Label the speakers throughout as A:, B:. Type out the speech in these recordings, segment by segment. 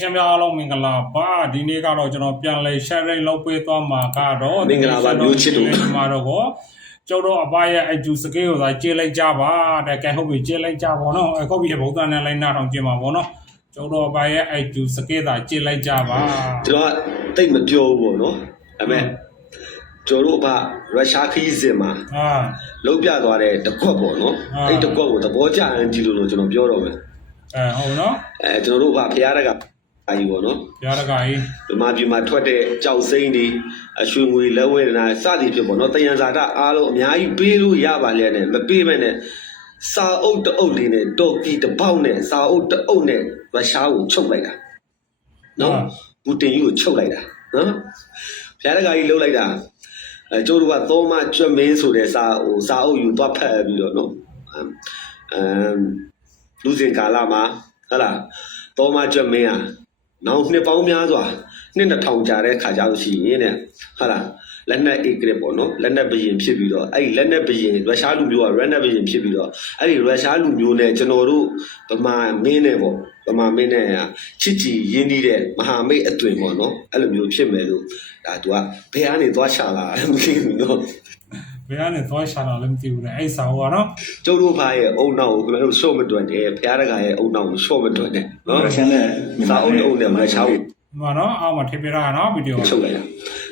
A: ရှင်များအားလုံးမင်္ဂလာပါဒီနေ့ကတော့ကျွန်တော်ပြန်လဲ sharing လုပ်ပေးသွားမှာကတော့
B: မင်္ဂလာပါမျိုးချစ်တို့
A: ဒီမှာတော့ကိုကျုပ်တို့အပရဲ့အကျူစကေးကိုသာကျေးလိုက်ကြပါတဲ့ကဲဟုတ်ပြီကျေးလိုက်ကြပါတော့အခုပြီဘုရားနဲ့လိုက်နာတော့ကျင်းပါဘောနော်ကျုပ်တို့အပရဲ့အကျူစကေးသာကျေးလိုက်ကြပါ
B: ကျွန်တော်ကတိတ်မပြောဘူးပေါ့နော်ဒါပေမဲ့ကျွန်တော်တို့ကရုရှားခီးစဉ်မှာ
A: ဟာ
B: လုံးပြသွားတဲ့တကွက်ပေါ့နော်
A: အာ
B: အဲ့တကွက်ကိုသဘောကျရင်ကြည့်လို့လို့ကျွန်တော်ပြောတော့မယ်
A: အဲဟုတ်နော်
B: အဲကျွန်တော်တို့ကဖရားတကအာ ကြီးပေါ့နော်
A: ပြားတကကြီး
B: ဒီမှာပြည်မှာထွက်တဲ့ကြောက်စိမ့်တွေအရွှေငွေလက်ဝဲနာစသည်ဖြစ်ပေါ့နော်တယံဇာတအားလုံးအများကြီးပေးလို့ရပါလေနဲ့မပေးမဲ့နဲ့စာအုပ်တအုပ်လေးနဲ့တော်ကီတစ်ပေါက်နဲ့စာအုပ်တအုပ်နဲ့ရုရှားကိုချုပ်လိုက်တာနော်ပူတင်ကြီးကိုချုပ်လိုက်တာနော်ဖရားတကကြီးလှုပ်လိုက်တာအဲကျိုးတို့ကသောမကျွတ်မင်းဆိုတဲ့စာဟိုစာအုပ်ယူသွားဖတ်ပြီးတော့နော်အမ်အမ်လူစင်ကာလာမှာဟဟလားသောမကျွတ်မင်းอ่ะ နောက်နှစ်ပေါင်းများစွာနှစ်တစ်ထောင်ကြာတဲ့ခါကြလို့ရှိရင်တဲ့ဟုတ်လားလက်နက်အေဂရစ်ပေါ့နော်လက်နက်ဘရင်ဖြစ်ပြီးတော့အဲ့ဒီလက်နက်ဘရင်ရုရှားလူမျိုးကလက်နက်ဘရင်ဖြစ်ပြီးတော့အဲ့ဒီရုရှားလူမျိုးနဲ့ကျွန်တော်တို့ဗမာမင်းနဲ့ပေါ့ဗမာမင်းနဲ့ချစ်ကြည်ရင်းနှီးတဲ့မဟာမိတ်အသွင်ပေါ့နော်အဲ့လိုမျိုးဖြစ်မယ်လို့ဒါ तू ကဘယ်ကနေသွားချလာလဲမသိဘူးနော်
A: ဘယ်ကနေသွားရှာတာလဲမသိဘူးလေအဲ့ဆောင်ကနော်
B: ကျုပ်တို့ဘာရဲ့အုံနောက်ကိုကျွန်တော်တို့ရှော့မတွန်တယ်ဖရားတကာရဲ့အုံနောက်ကိုရှော့မတွန်တယ်နော်
C: ရုရှားနဲ့
B: စာအုပ်နဲ့အုံနဲ့မလက်ချောင်း
A: ဒီမှာနော်အောက်မှာထည့်ပြထားတာနော်ဗီဒီယို
B: ချုပ်လိုက်တာ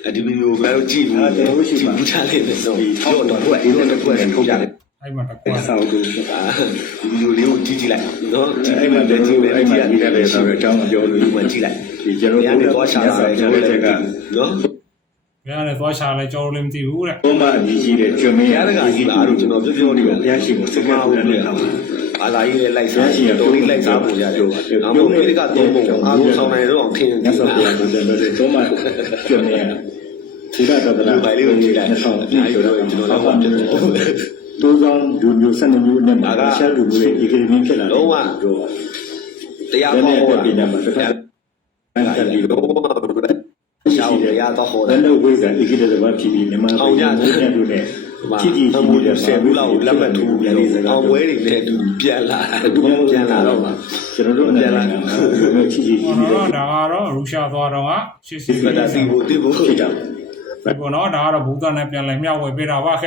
B: အဲဒီဗီဒီယိုကိုကြည့်ပြီးကြည့်ပြီးထားလိုက်တယ်ဆိုတော့တော့တော့အဲ့တော့တော့ထုတ်ကြတယ်
A: အဲ့မှာတကွာ
C: စာအုပ်ကို
B: အာဒီဗီဒီယိုလေးကိုကြည့်ကြည့်လိုက်နော်ကြည့်
C: အဲ့
B: လိုက်
C: မှာ
B: မှ
C: လည်း
B: လည်းကြည့်မယ်
C: အဲ့
B: ကြ
C: မှာ
B: ည့်ရ
C: ဒီ
B: နေ
C: က
B: တယ်
C: လည်း
B: ဆို
C: ဆို
B: တော့
C: တော့အကြောင်းပြောလို့
B: ဒီမှာကြည့်လိုက်
C: ဒီကျွန်တော်
B: ဘယ်ကနေသွားရှာလာလဲကျွန်တော်
C: တ
B: တို့
C: က်က
B: နော်
A: ဘယ်ကနေသွားရှာလဲကျွန်တော်လည်းမသိဘူးတဲ့
C: ဘုမအကြီးကြီးတဲ့ကျွမ
B: ဘု
C: င်း
B: ရားတကာကြီးလားလို့ကျွန်တော်ပြောပြောနေတယ်
C: ဘုရားရှိခိုးစကားပြောတဲ့အခါမှာ
B: အာသာကြီးလည်းလိုက်စားတော်လေးလိုက်စားဖို့ရတယ်နောက်မှဒီကတော့ဘုံအားလုံးဆောင်နိုင်တော့ထင်
C: မြတ်စွာဘုရားကိုတယ်လို့ဘုမကျွမင်းဒီကတော့တ
B: ဒီ
C: လား
B: ပိုင်လေးကိုကြည့်လိုက်
C: ဆော
B: အ
C: င်း
B: များ
C: ဒီ
B: ကြီး
C: ဆို
B: တော့
C: တော့
B: ကျွန်
C: ကျွန်
B: တော်
C: တော်
B: တော့
C: တော့
B: ပြ
C: ပြ
B: တ်
C: တ်
B: တယ်
C: တိုးဆောင်ဒူ မျိုး12မျိုးနဲ့မှာရှားဒူမျိုးရဲ့ဒီကိမင်းဖြစ်လာတယ်
B: လုံးဝ
C: တော့
B: တရား
C: ဘယ်
B: ဟော
C: နဲ့
B: ဟော
C: ပညာမှာတစ်ခါ
B: အဲ့ဒါ
C: တက်
B: ဒီ
C: ပြီး
B: လို
C: တော့
B: ရှောင်းတရားတော့ဟော
C: ဘ
B: တယ်
C: ယ်လိုဝိဇ္ဇာဣကိတတဘာဖြစ်ပြီးမြန်မာပြည်နဲ့တို့နဲ့
B: ချစ်ကြည်မှုဆယ်ဘူးလောက်လက်မှတ်ထိုးပြီးတော့အောင်ပွဲတွေနဲ့တူပြန်လာတူပြန်လာတော့မှာ
C: ကျွန်တော်တို့အနေနဲ့ချစ်ချစ်
A: ဟော
C: ကြီး
A: နော်ဒါကတော့ရူရှာသွားတော့ကရှစ်စီ
B: ဒီကတာစီဖို့တိဖို့
C: ဖြစ်တာ
A: ဒီပေါ်နော်ဒါကတော့ဘူတာနဲ့ပြန်လဲမျှဝေပေးတာပါခဲ့